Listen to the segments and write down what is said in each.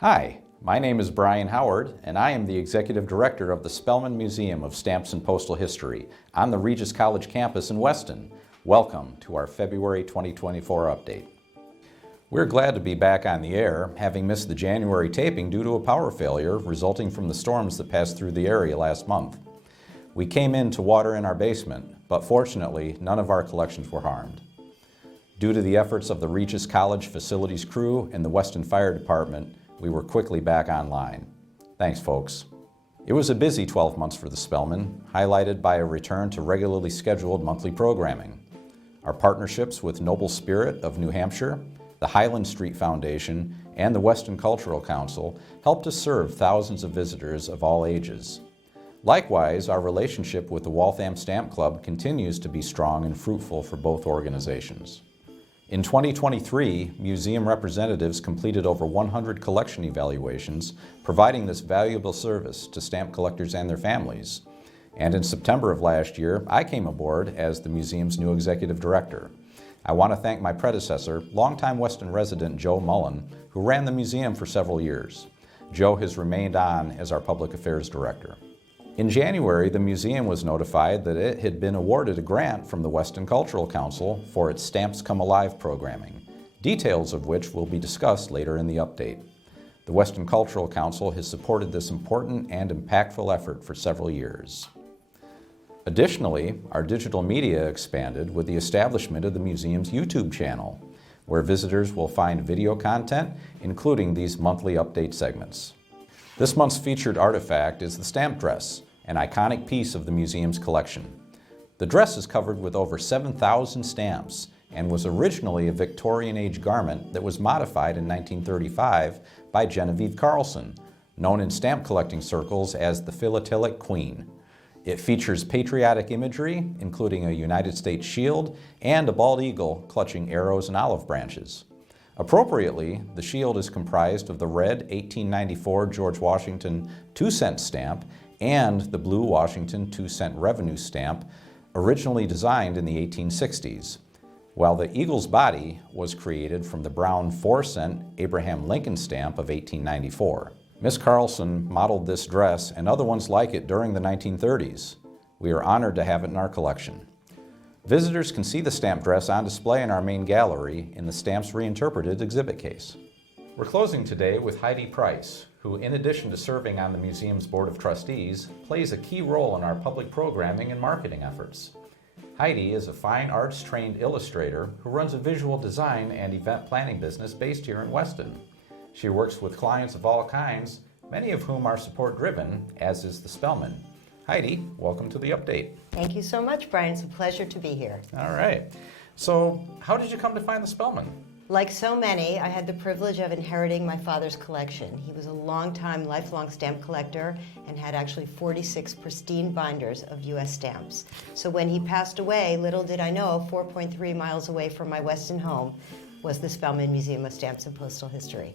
Hi, my name is Brian Howard, and I am the Executive Director of the Spellman Museum of Stamps and Postal History on the Regis College campus in Weston. Welcome to our February 2024 update. We're glad to be back on the air, having missed the January taping due to a power failure resulting from the storms that passed through the area last month. We came in to water in our basement, but fortunately, none of our collections were harmed. Due to the efforts of the Regis College facilities crew and the Weston Fire Department, we were quickly back online. Thanks, folks. It was a busy 12 months for the Spellman, highlighted by a return to regularly scheduled monthly programming. Our partnerships with Noble Spirit of New Hampshire, the Highland Street Foundation, and the Weston Cultural Council helped us serve thousands of visitors of all ages. Likewise, our relationship with the Waltham Stamp Club continues to be strong and fruitful for both organizations. In 2023, museum representatives completed over 100 collection evaluations, providing this valuable service to stamp collectors and their families. And in September of last year, I came aboard as the museum's new executive director. I want to thank my predecessor, longtime Weston resident Joe Mullen, who ran the museum for several years. Joe has remained on as our public affairs director. In January, the museum was notified that it had been awarded a grant from the Weston Cultural Council for its Stamps Come Alive programming, details of which will be discussed later in the update. The Weston Cultural Council has supported this important and impactful effort for several years. Additionally, our digital media expanded with the establishment of the museum's YouTube channel, where visitors will find video content, including these monthly update segments. This month's featured artifact is the stamp dress, an iconic piece of the museum's collection. The dress is covered with over 7,000 stamps and was originally a Victorian-age garment that was modified in 1935 by Genevieve Carlson, known in stamp collecting circles as the Philatelic Queen. It features patriotic imagery, including a United States shield and a bald eagle clutching arrows and olive branches. Appropriately, the shield is comprised of the red 1894 George Washington 2-cent stamp and the blue Washington 2-cent revenue stamp, originally designed in the 1860s, while the eagle's body was created from the brown 4-cent Abraham Lincoln stamp of 1894. Miss Carlson modeled this dress and other ones like it during the 1930s. We are honored to have it in our collection. Visitors can see the stamp dress on display in our main gallery in the Stamps Reinterpreted exhibit case. We're closing today with Heidi Price, who, in addition to serving on the museum's Board of Trustees, plays a key role in our public programming and marketing efforts. Heidi is a fine arts-trained illustrator who runs a visual design and event planning business based here in Weston. She works with clients of all kinds, many of whom are support-driven, as is the Spellman. Heidi, welcome to the update. Thank you so much, Brian. It's a pleasure to be here. All right. So, how did you come to find the Spellman? Like so many, I had the privilege of inheriting my father's collection. He was a lifelong stamp collector and had actually 46 pristine binders of U.S. stamps. So when he passed away, little did I know, 4.3 miles away from my Weston home was the Spellman Museum of Stamps and Postal History.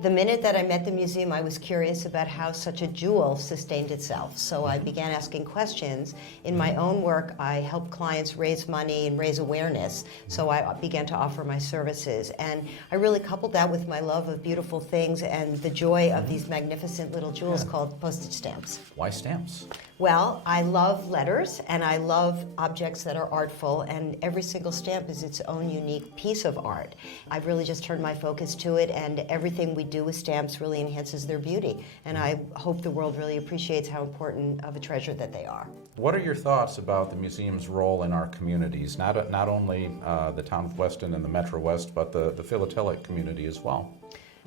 The minute that I met the museum, I was curious about how such a jewel sustained itself. So I began asking questions. In my own work, I help clients raise money and raise awareness. So I began to offer my services. And I really coupled that with my love of beautiful things and the joy of these magnificent little jewels called postage stamps. Why stamps? Well, I love letters and I love objects that are artful, and every single stamp is its own unique piece of art. I've really just turned my focus to it, and everything we do with stamps really enhances their beauty. And I hope the world really appreciates how important of a treasure that they are. What are your thoughts about the museum's role in our communities, not only the town of Weston and the Metro West, but the philatelic community as well?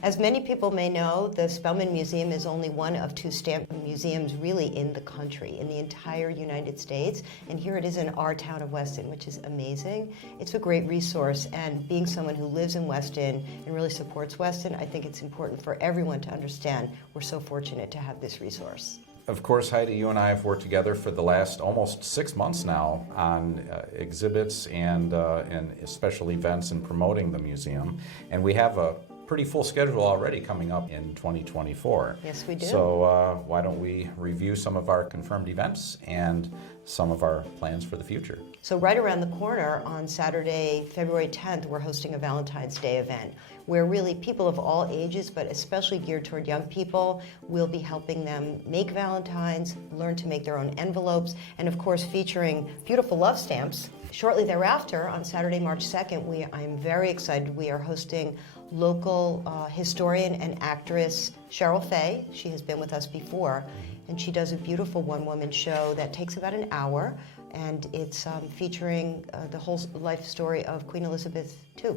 As many people may know, the Spellman Museum is only one of 2 stamp museums really in the country, in the entire United States. And here it is in our town of Weston, which is amazing. It's a great resource, and being someone who lives in Weston and really supports Weston, I think it's important for everyone to understand we're so fortunate to have this resource. Of course, Heidi, you and I have worked together for the last almost 6 months now on exhibits and special events and promoting the museum. And we have a pretty full schedule already coming up in 2024. Yes, we do. So why don't we review some of our confirmed events and some of our plans for the future. So right around the corner on Saturday, February 10th, we're hosting a Valentine's Day event where really people of all ages, but especially geared toward young people, will be helping them make Valentines, learn to make their own envelopes, and of course featuring beautiful love stamps. Shortly thereafter, on Saturday, March 2nd, I'm very excited. We are hosting local historian and actress Cheryl Fay. She has been with us before, and she does a beautiful one-woman show that takes about an hour, and it's featuring the whole life story of Queen Elizabeth II.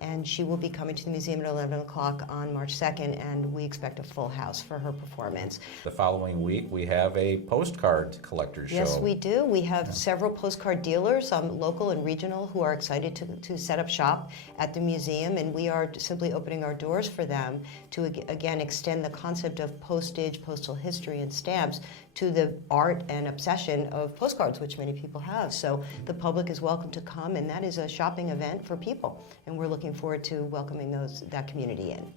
And she will be coming to the museum at 11 o'clock on March 2nd, and we expect a full house for her performance. The following week, we have a postcard collector's show. Yes, we do. We have several postcard dealers, local and regional, who are excited to set up shop at the museum, and we are simply opening our doors for them to, again, extend the concept of postage, postal history, and stamps to the art and obsession of postcards, which many people have. So the public is welcome to come, and that is a shopping event for people, and we're looking forward to welcoming that community in.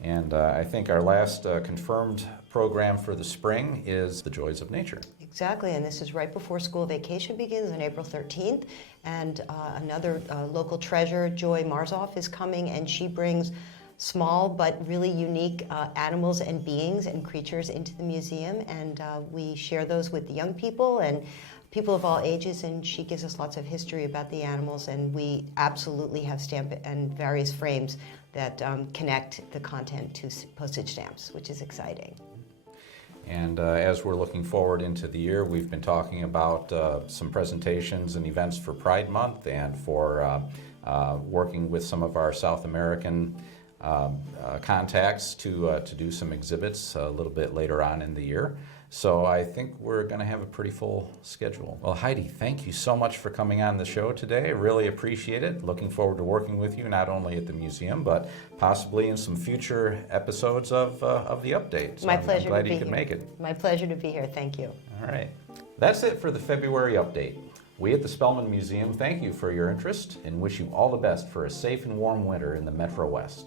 And I think our last confirmed program for the spring is The Joys of Nature. Exactly, and this is right before school vacation begins on April 13th, and another local treasure, Joy Marzoff, is coming, and she brings small but really unique animals and beings and creatures into the museum, and we share those with the young people and people of all ages, and she gives us lots of history about the animals, and we absolutely have stamp and various frames that connect the content to postage stamps, which is exciting. And as we're looking forward into the year, we've been talking about some presentations and events for Pride Month and for working with some of our South American contacts to do some exhibits a little bit later on in the year. So I think we're going to have a pretty full schedule. Well, Heidi, thank you so much for coming on the show today. I really appreciate it. Looking forward to working with you, not only at the museum, but possibly in some future episodes of the update. So My pleasure I'm glad to be you could here. make it. My pleasure to be here. Thank you. All right. That's it for the February update. We at the Spellman Museum thank you for your interest and wish you all the best for a safe and warm winter in the Metro West.